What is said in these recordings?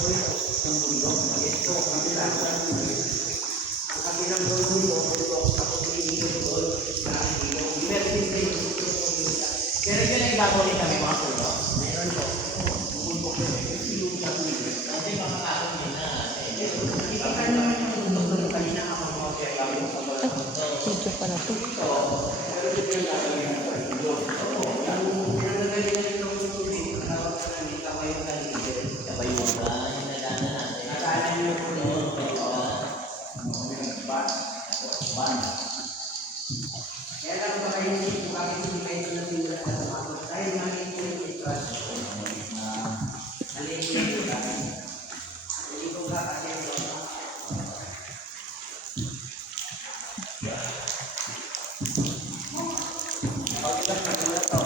Pero yun ang gagawin kami mga pulo. Meron po. Bubulbok yun. Kasi makakakon yun na. Ipakal naman yung bubulbok yung kanina ako mga kaya gawin sa mga. Video pala to. Pero dito yung gagawin ng pagulog. Yung pinagagawin na rin ng tubig. Nakawag ka na nita ko yung kanina. Kabayuan ba? Yung nadana natin. Nadana yung pulo. Kaya lang ba kayo hindi bakit hindi kayo natira sa mga dahil namin po yung itrust na alin yung lugar. Hindi ko ba kasi ito. Pag-ilang na sila to.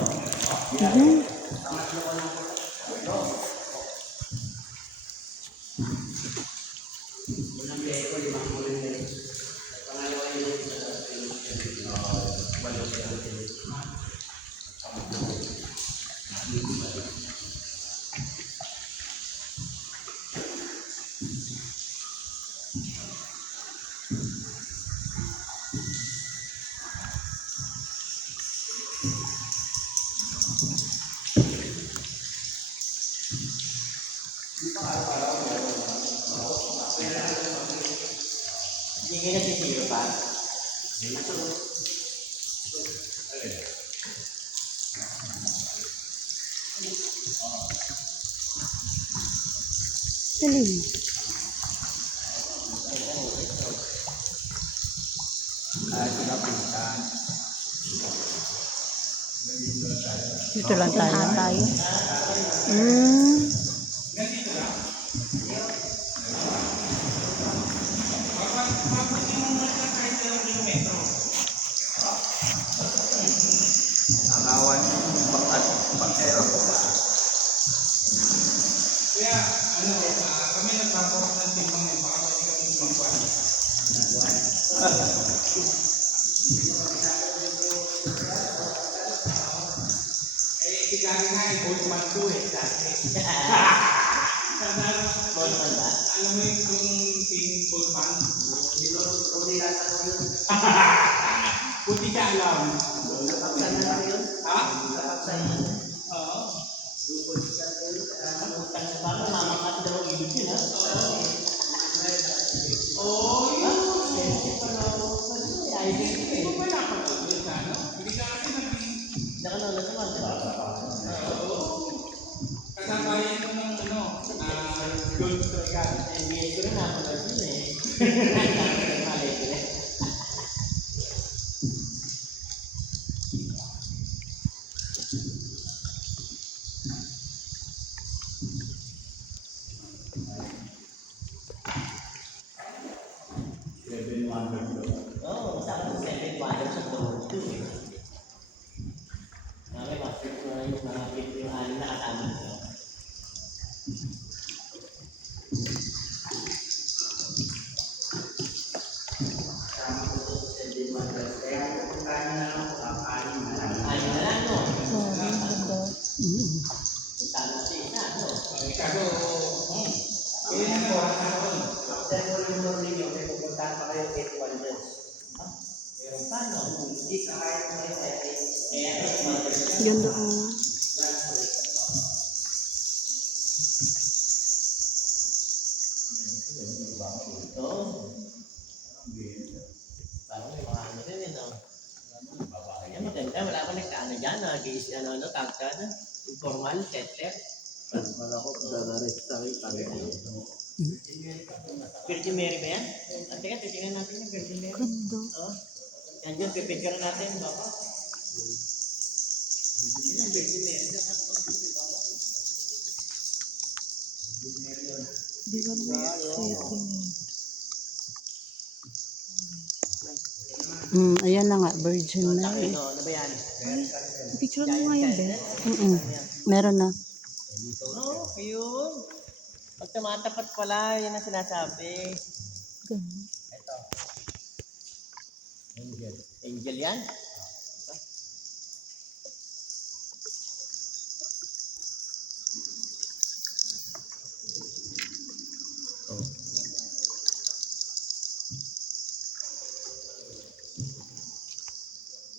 Tamatlo ko lang po. Unang biyay ko, 5 ulit na rin. Pangalawa yung isa sa hindi nga nasisiro pa. Salim. Dito lang tayo. Nakawan bakat bakero. Kaya, kami nagpapakot ng timbang yun, baka pwede kami magkuhan. Tikari nga, Goldman 2 eh, dati. Goldman ba? Alam mo yung team Goldman? Hindi nasa ko yun. Buti ka alam. Nakapsan na lang yun. Ha? Nakapsan na. Oo. Paano mamakat daw ibig yun ha? Oo, yun. Hindi Hindi ko pa napanood yun, ano? Hindi ka kasi nakanood naman. Oo. Kasabayan mo ng gold regal. NBA ko rin napanood yun eh. Mali ko eh. Oo, sa akin 7 wonders of the world too eh. Marami master ko na yung mga yung anim na kasama nito. Kasama ko ito sa 7 wonders. Kaya pupuntahan nyo na lang po ang anim na lang. Anim na lang, no? Puntahan natin isa, no? Ikago, Kaya na po, after po yung morning nyo, may pupuntahan pa kayo 8 wonders. Meron pa, no? Hindi ka kaya po kayo kaya 8 wonders. Yun doon. Oo. Parang may mga ano rin, no? Yan, maganda. Wala pa nagkaano dyan, tangka na. Informal, settler. Wala ko dadarit sa akin. Virgin Mary ba yan? Teka, titingnan natin yung Virgin Mary. Ganda. Oo. Yan dyan, pipicture natin, baka. Yun ang Virgin Mary. Di ba naman setting? Ayan na nga, Virgin Mary. Ano ba yan? Picture mo nga yun, Be. Meron na. Oo, ayun. Pag tumatapat pala, yun ang sinasabi. Ganun. Ito. Angel yan?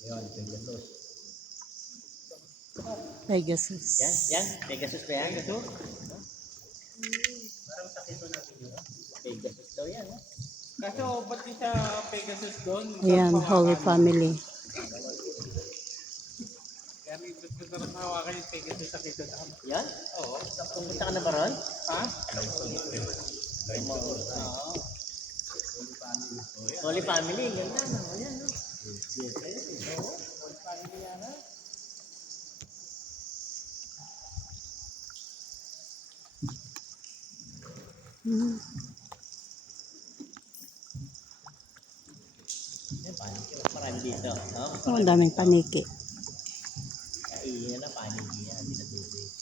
Yan, Pegasus. Pegasus. Yan. Pegasus ba yan? Pegasus? Parang sa Quezon natin yun. Pegasus daw yan. Kaso, ba't di sa Pegasus doon? Ayan, Holy Family. Kaya may gusto na hawakan yung Pegasus sa Quezon. Yan? Oo. Pumunta ka na ba ron? Ha? Holy Family. Ganda. Ayan, no? Hmm. Yan, paniki. Mas marami dito. No? Oh, ang daming paniki. Kainan na paniki yan. Hindi na tubig.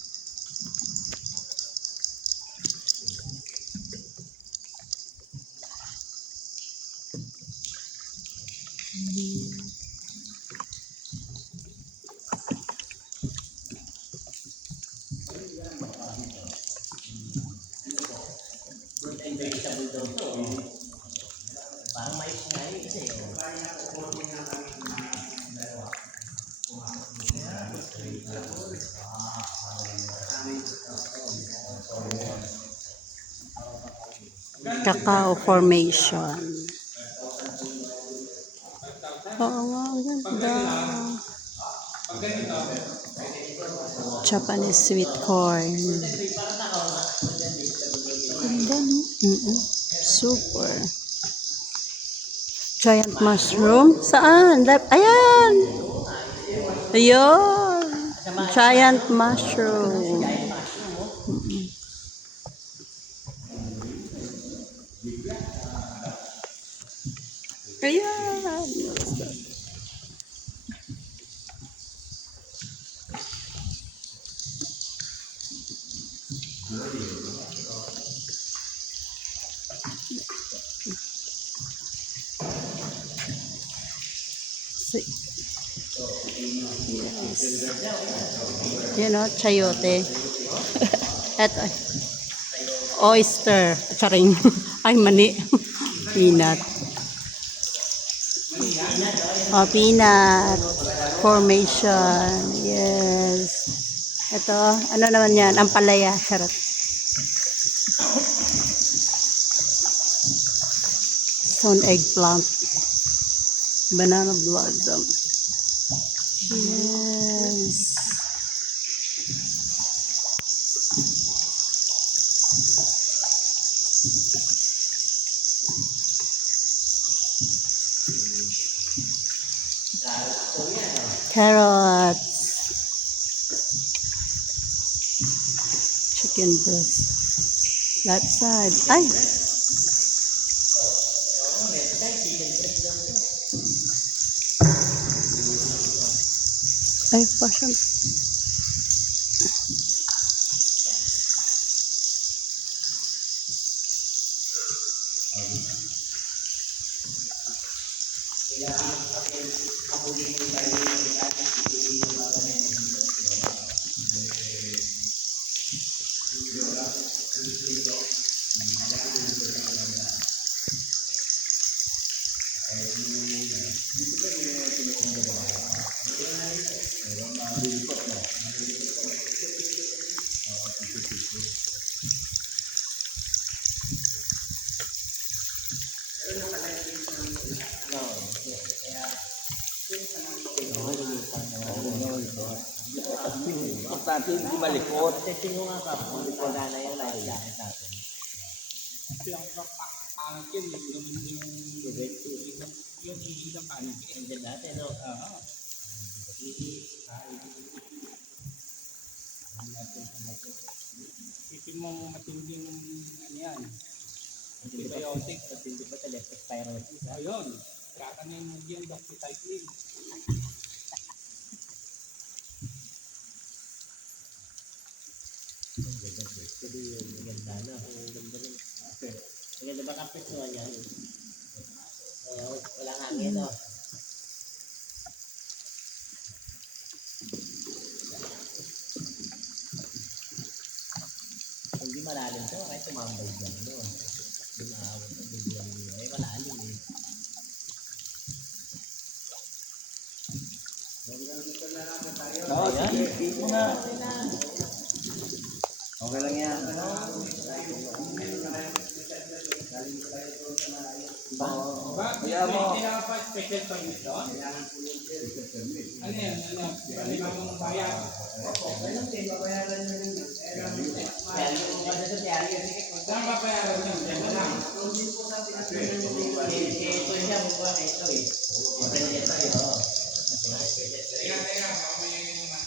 Fruit and vegetable daw to. Parang mais nga yun kasi. Cacao Formation. Oo nga, ganda. Japanese sweet corn. Ganda, no? Super. Giant mushroom? Saan? Ayan! Ayun! Giant mushroom. Ayan! Yes. You know, chayote. Eto. Oyster. Charing. Ay, mani. Peanut. Oh, peanut. Formation. Yes. Ito, ano naman yan? Ampalaya. Charot. Stone eggplant. Banana blossom. Yes. Carrots. Chicken breast. That side. Ay! Ay, passion. Importante hindi malikot. Testing mo nga ka. Kung na yung life jacket natin. Kasi ang pangit yun, yung ihi ng pangit. Engine natin, no? Isipin mo matinding ano yan. Antibiotic. Hindi pa talaga leptospirosis. Ayun. Kakanin mo yan, doxycycline. Maganda na. Maganda ba kapit mo yan? Walang hangin, no? Hindi malalim to, kahit tumambay dyan, no? Dumawag sa bigyan niya. Ay, malalim, eh. Oo, sige. Feed mo na. Okay lang yan. Ba, Kaya mo. kaya pa special permit doon? Ano yan? Ano? Pwede ba mong bayad? Kaya yung mga sa tiyari kasi Saan ba bayaran yan? Diyan na lang. ito siya mukha na ito eh. President tayo. Teka, baka may naman.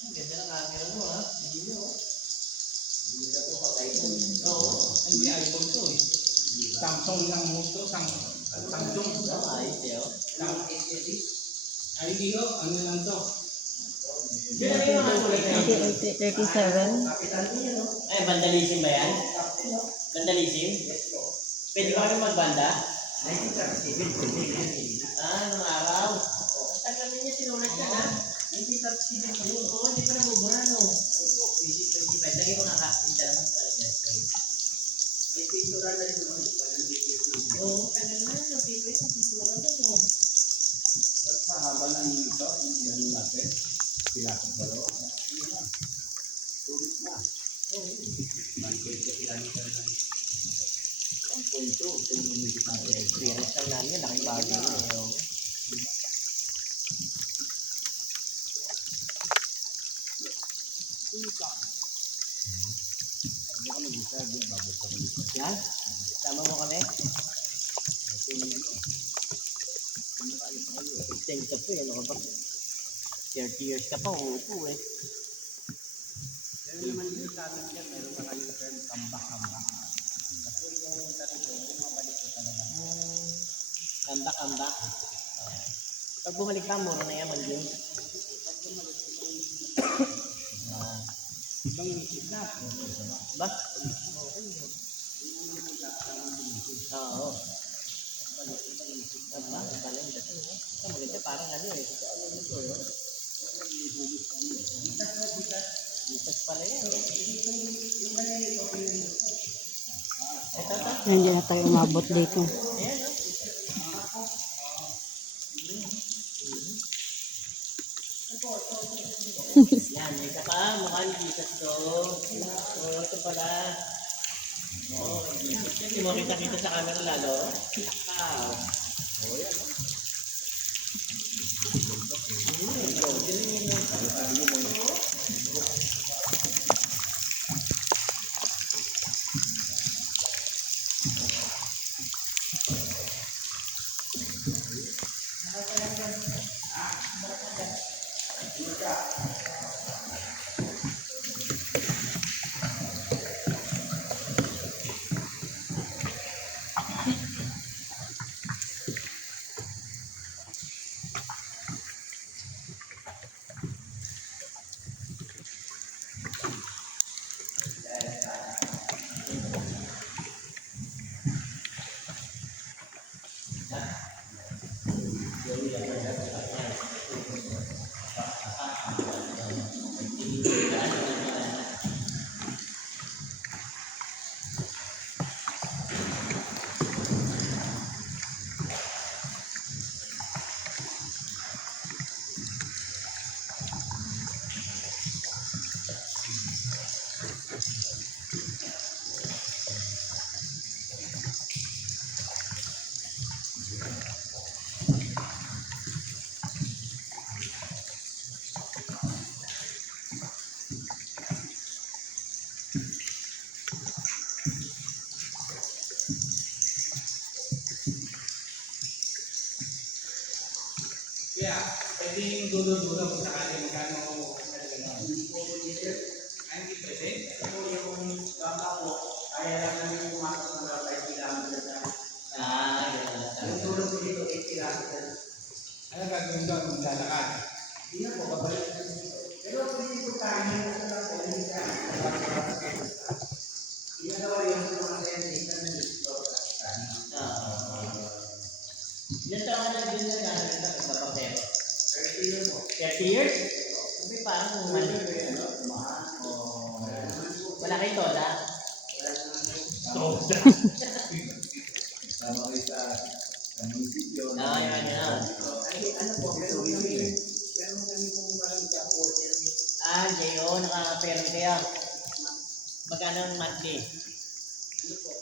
Ang ganda ng camera mo ha. Hindi mo. Hindi na po patay mo. Oo. Hindi iPhone to eh. Samsung lang mo to. Samsung. Ayos eh. Ay, hindi ko. Ano lang to? Yun ang yung mga sulit na yun. 37. Ay, vandalism ba yan? Vandalism? Pwede ka kami magbanda? 1937. Nung araw. Tagal na niya sinulat yan ha? 1937. Oo, hindi pa nabubura no. 2025. Lagi mo nakakita naman talaga. May pintura na rin naman. Oo, tagal na. Napipit. Pintura na no. Sa haba ng ito, yung natin, pinasok sa loob. Tulit na. 1.2 kilometer na. 1.2, tumumigit natin. Experience lang namin. Nakibago na eh. Yan? Tama mo kami? Extend ka po eh. Ano ka ba? 30 years ka pa. Uupo eh. Meron naman yung sa atin yan, meron na kayong term, kambak-kambak. Kasi yung tradisyon, yung mabalik ko talaga. Ambak-ambak. Pag bumalik pa, muro na yan. Mandiyon. Ibang isip na. Ba? Oo. Aba, pala yung dating. Ito maganda parang ano eh. Bitas pala yan. Ito. Hindi na tayo umabot dito. Ayan o. Yan, may ka pa. Mukhang bitas to. Oo, ito pala. Oo, bitas yan. Hindi mo kita-kita sa camera lalo. Wow. Kaya, pwede yung dulo-dulo kung sakali magkano ay hindi pwede. Kaya lang namin pumasok ng 5 kilometers na. Ganun na talaga. Yung tulog ko dito, 8 kilometers. Ano gagawin doon? Maglalakad. Hindi na po, babalik na dito. Pero pwede po tayo na sa mga ginagawa yung mga sensation na explore ka. Ilan taon na din na namin sa kapatero? 30 years po. 30 years? Sabi parang mali. Wala kayo toda? Toda? Sama kayo sa munisipyo. Yan. Ano po, pero Meron kami pong parang supporter. J.O. Naka-parent kayo. Magkano ang monthly? Ano po?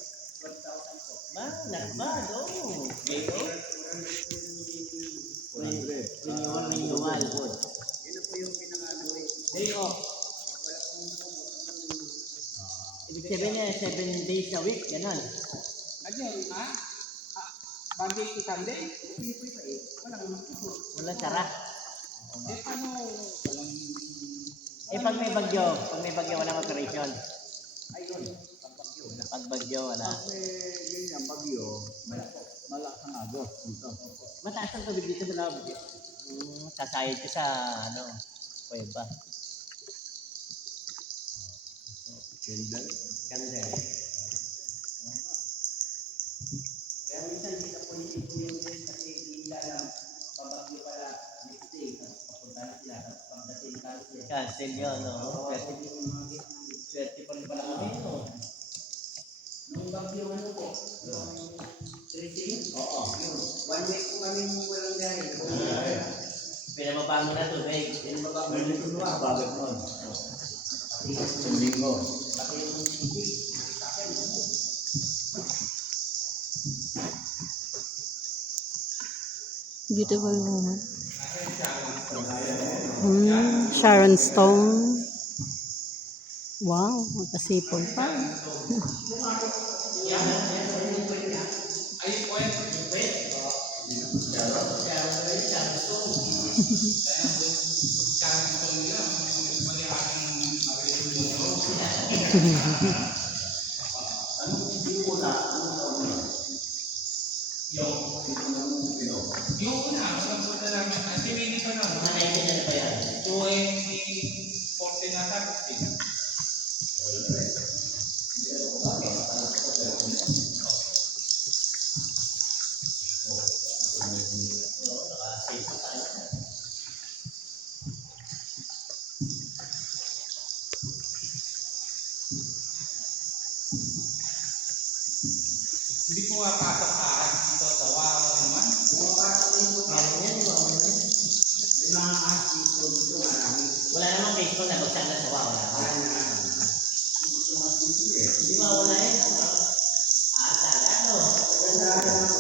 1,000 po. Not bad. Oh, J.O. 400. Renewal. Yun na po yung pinaka-ano eh. J.O. Wala pong Ibig sabihin niya, 7 days a week, gano'n. Again, Monday to Sunday? hindi po iba eh. Walang Wala sara. Eh, paano? Pag may bagyo, walang operation. ayun. Pagbagyo. Pag bagyo, wala. Pag ganyan, bagyo, malakas ang agos dito. Mataas ang tubig dito sa loob. Sasayad ko sa, kuweba. Ganda. Kaya minsan hindi na pwede po yung kasi hindi lang pabagyo pala next day, tapos papunta na sila, tapos pagdating cancel. Cancel yun, no? Kasi yung mga Swerte pa rin pala kami, no? nung bagyo ano po, yung 3 Oo. yun. 1 week po kami walang dahil. Pinamaba mo na tubig. Pinababa mo na ito ba? Bagay mo. Linggo. Pati yung tubig. Beautiful woman. Sharon Stone. Wow, magkasipol pa. Ay, point. Yung una, walang punta namin. Activity pa lang. Mga 19 na pa yan. 2014 na tapos. Hindi ko mapasok sa dito sa wow naman. May mga asin po dito marami. Wala namang Facebook na bagsak na sa wala. Hindi mawala yan. Talaga, no?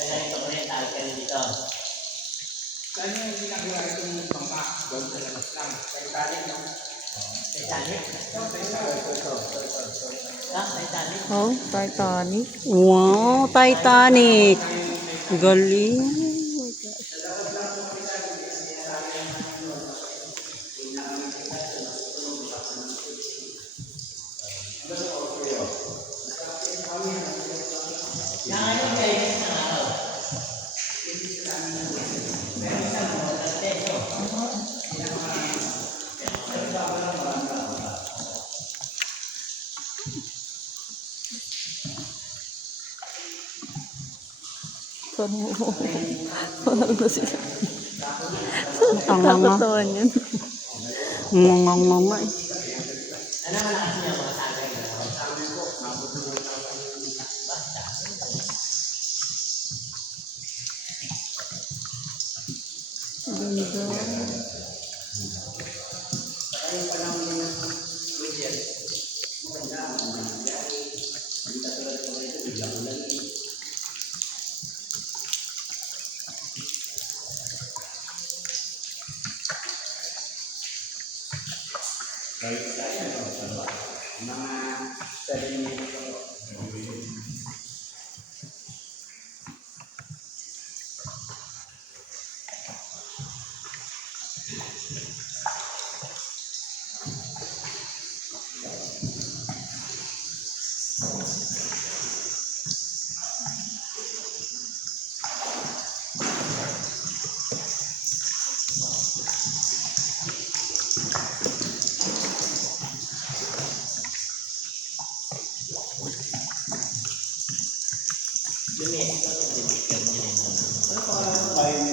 Kaya ito ko rin, tawag ka rin dito. Saan yung ginagawa itong bangka? Doon sa labas lang. Titanic? Titanic? Oh, Titanic. Wow, Titanic. Galing. Nanganong kayo sa araw? Meron sa mga tateso. Parang na sila. Nakakatawan yun. Nganga eh. Ano malakas niya mga tagay? Ganda. Ang bayan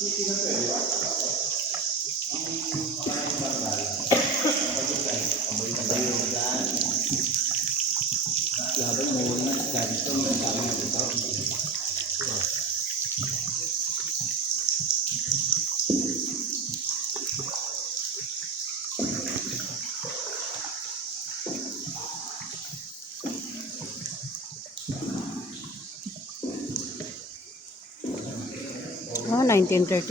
Laban mo na isda dito, may dami na dito. Oh, 1937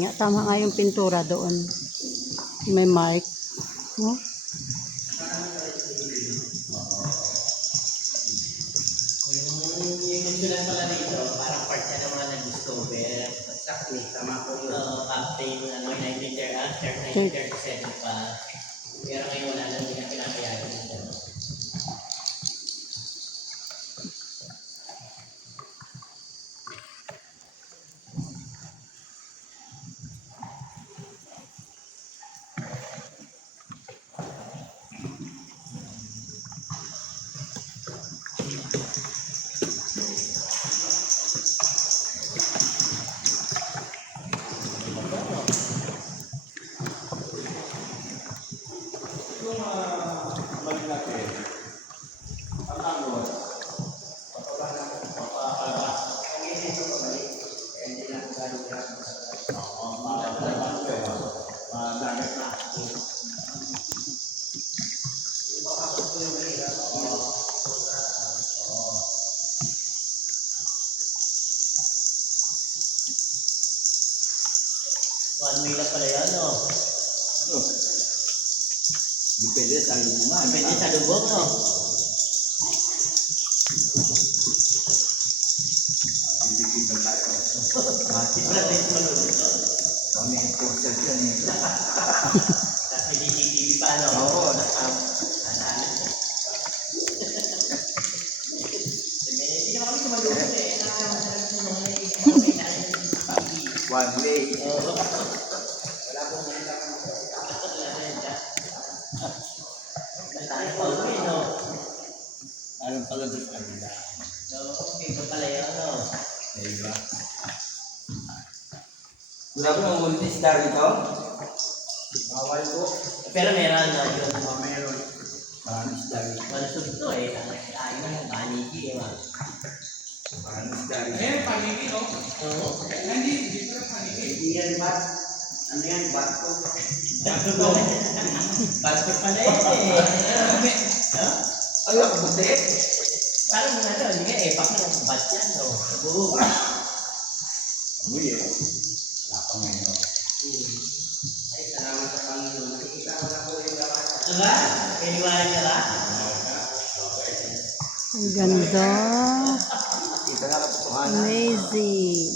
nga. Tama nga yung pintura doon. May mark. Oh. Yung mentionan pala dito, parang part siya ng mga nag-discover. Exactly, tama po yun. Captain, 1937 pa. Pero ngayon wala na, hindi na pinapayagan nito. One way lang pala yan, no? Depende sa lumuman. Depende sa lubog, no? Titikitan tayo. Wala tayo malulog, no? Kami enforcer yan eh. Tapos may CCTV pa, no? Oo. Hindi naman kami sumalubog, eh. Nakakamasarap sa mga One way. Oo. Wala pong mga Tayo pa uwi, no? alam pala doon kanila. Okay, ito pala yun, no? Diba? Wala po ng multis na rito? Bawal po. Pero meron, no? Yun. Meron. Maraming isda rito. Malusog to, eh. Ayun na yung paniki, eh, ma. Maraming isda rito. Eh, paniki, no? Oo. Hindi, dito lang paniki. Hindi yan bat. Ano yan? Bat ko. Basto pala yun, eh. No? Ay, ako buti. Parang ano, hindi nga, epak ng bat yan, no? Buo. Amoy eh. Wala pa ngayon. Ay, salamat sa Panginoon. Nakikita ko na po yung laman. Diba? Piniwala niya ba? Ang ganda. Kita na katotohanan. Amazing.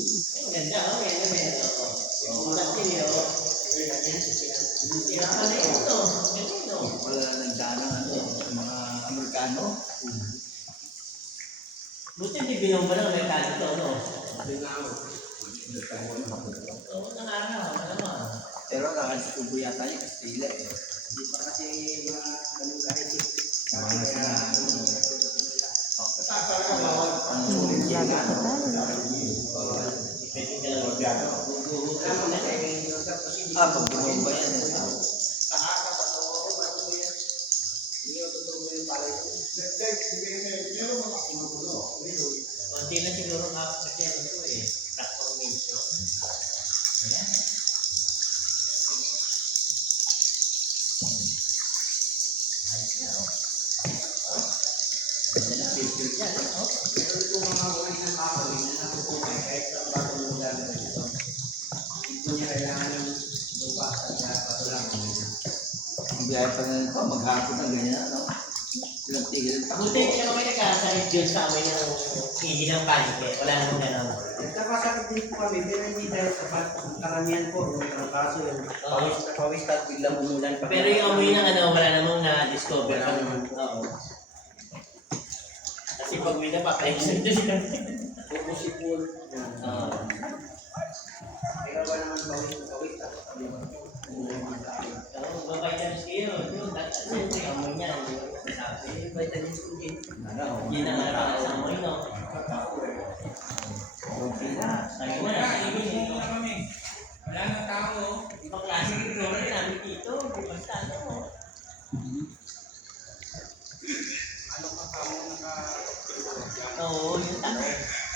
Ang ganda, oh. Ganda, ganda. Yung ulat din, oh. Sira pala ito. Ganito. Wala na nagdaan ng mga Amerikano. Buti hindi binomba ng Amerikano to, no? Oo, nangarap. Malamang. Pero nakasikubo yata niya Kastila eh. Hindi pa kasi mga ganun kahit eh. Mga na pag bumomba yan eh. Konti na siguro kasi ano to eh. Transformation. Ayan. Ayos na, oh. Ganda na picture dyan, oh. Meron po mga buhay na baboy na napupunay kahit sa bagong lugar na dito. Hindi po niya kailangan ng lupa sa patulang. Hindi ay pa na ito, maghapon ng ganyan, no? Tigil. Buti hindi naman may nagkasakit yun sa amin ng higi ng panike. Wala namang gano'n. Nagkakasakit din po kami, pero hindi dahil sa karamihan po. Ang kaso yun, pawis na pawis at biglang umulan pa. Pero yung amoy ng ano, wala namang na-discover. Wala naman. Oo. Kasi pag may napapayos doon. Pupusipul. Oo. Kaya ba naman pawis na pawis at Oo, vitamins kayo. Yun, siyempre, amoy niya. Hindi ko sabi. Vitamins ko din. Hindi na nga sa amoy, no? Okay na. Ayun na. Kaya, ikot muna kami.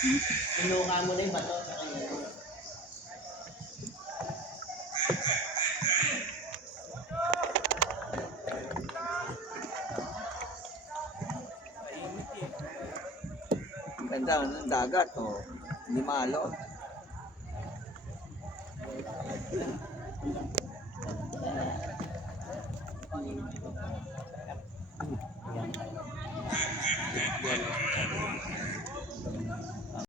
Inuka mo na yung bato sa kanya. Ang ganda ng dagat, oh. Hindi malo.